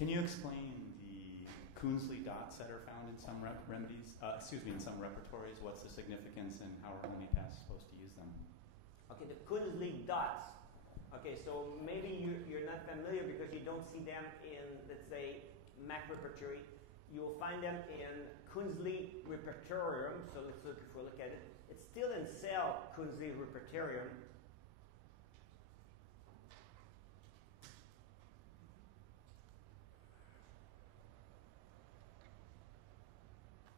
Can you explain the Coonsley dots that are found in some remedies? In some repertories. What's the significance and how are homeopaths supposed to use them? Okay, the Coonsley dots. Okay, so maybe you're not familiar because you don't see them in, let's say, Mac repertory. You will find them in Coonsley repertorium. So let's look if we look at it. It's still in cell Coonsley repertorium.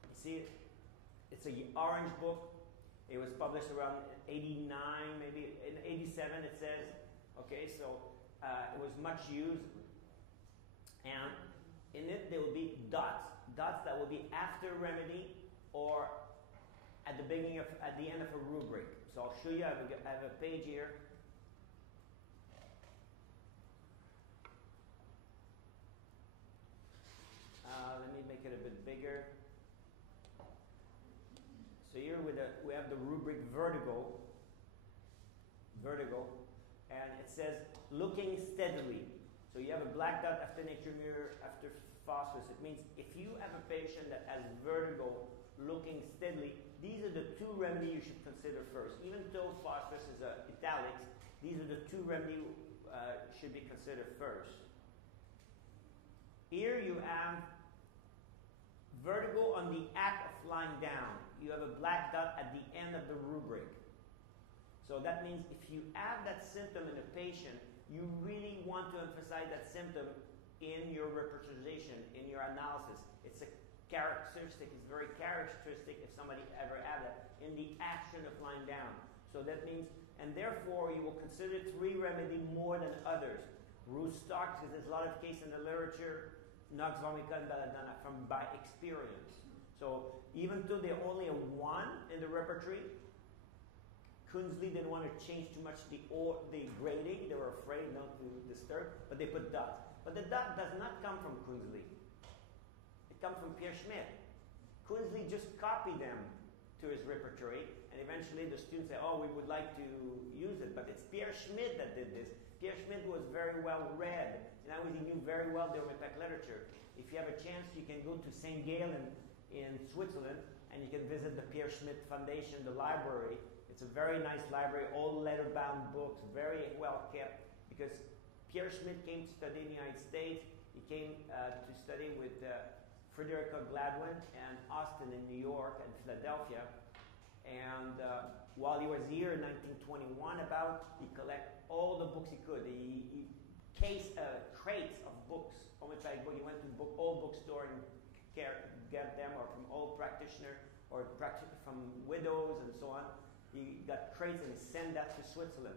You see, it's an orange book. It was published around 89, maybe in 87 it says. Okay, so it was much used. And in it there will be dots. Dots that will be after remedy or at the beginning of, at the end of a rubric. So I'll show you, I have a page here. Let me make it a bit bigger. So here we have the rubric vertigo, and it says looking steadily. So you have a black dot after nature mirror, after phosphorus. It means if you have a patient that has vertigo looking steadily, these are the two remedies you should consider first. Even though phosphorus is italics, these are the two remedies should be considered first. Here you have vertigo on the act of lying down. You have a black dot at the end of the rubric. So that means if you have that symptom in a patient, you really want to emphasize that symptom in your repertorization, in your analysis. It's a characteristic, it's very characteristic if somebody ever had that, in the action of lying down. So that means, and therefore you will consider three remedy more than others. Roux-Stark, because there's a lot of cases in the literature, Nux vomica and belladonna from by experience. So even though they're only a one in the repertory, Coonsley didn't want to change too much the grading. They were afraid not to disturb, but they put dots. But the dot does not come from Coonsley. It comes from Pierre Schmidt. Coonsley just copied them to his repertory, and eventually the students say, oh, we would like to use it, but it's Pierre Schmidt that did this. Pierre Schmidt was very well read, and he knew very well the homeopathic literature. If you have a chance, you can go to St. Gallen in Switzerland, and you can visit the Pierre Schmidt Foundation, the library. It's a very nice library, all leather-bound books, very well kept, because Pierre Schmidt came to study in the United States. He came to study with Frederica Gladwin and Austin in New York and Philadelphia. And while he was here in 1921, he collected all the books he could. He crates of books, homeopathic books. He went to all bookstore and get them, or from old practitioner, or from widows and so on. He got crates and he sent that to Switzerland.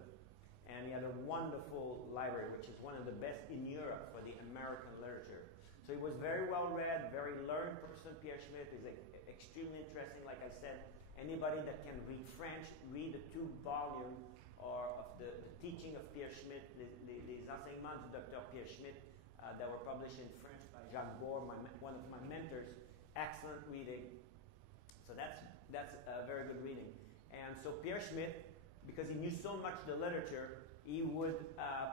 And he had a wonderful library, which is one of the best in Europe for the American literature. So he was very well read, very learned person. Pierre Schmidt is extremely interesting. Like I said, anybody that can read French, read the 2 volumes of the teaching of Pierre Schmidt, les enseignements du Dr. Pierre Schmidt, that were published in French by Jacques Bohr, one of my mentors. Excellent reading. So that's a very good reading. And so Pierre Schmidt, because he knew so much the literature, he would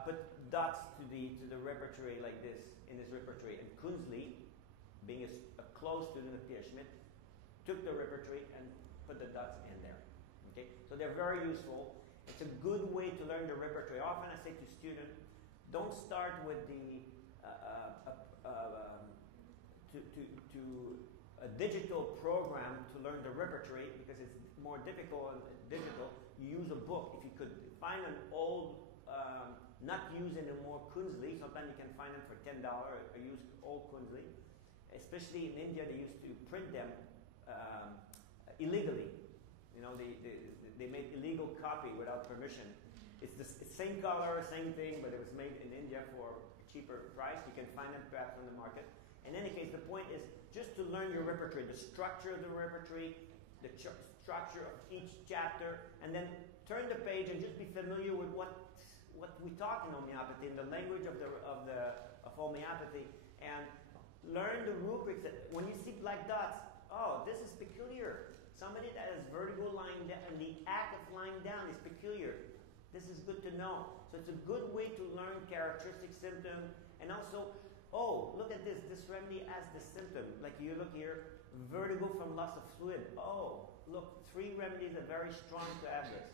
put dots to the repertory like this, in his repertory. And Coonsley, being a close student of Pierre Schmidt, took the repertory and put the dots in there. Okay? So they're very useful. It's a good way to learn the repertory. Often I say to students, don't start with a digital program to learn the repertory, because it's more difficult and digital. You use a book. If you could find an old, not used anymore Coonsley, sometimes you can find them for $10, or use old Coonsley. Especially in India, they used to print them illegally. You know, they made illegal copy without permission. It's the same color, same thing, but it was made in India for a cheaper price. You can find them perhaps on the market. In any case, the point is just to learn your repertory, the structure of the repertory, the structure of each chapter, and then turn the page and just be familiar with what we talk in homeopathy, in the language of homeopathy, and learn the rubrics. That when you see black dots, oh, this is peculiar. Somebody that has vertigo lying down, and the act of lying down is peculiar. This is good to know. So it's a good way to learn characteristic symptom, and also Oh, look at this. This remedy has the symptom. Like you look here, vertigo from loss of fluid. Oh, look, 3 remedies are very strong to have this.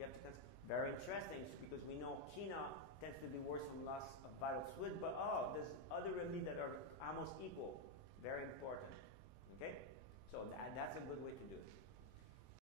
You have to consider. Very interesting because we know quinoa tends to be worse from loss of vital fluid, but there's other remedies that are almost equal. Very important. Okay? So that's a good way to do it.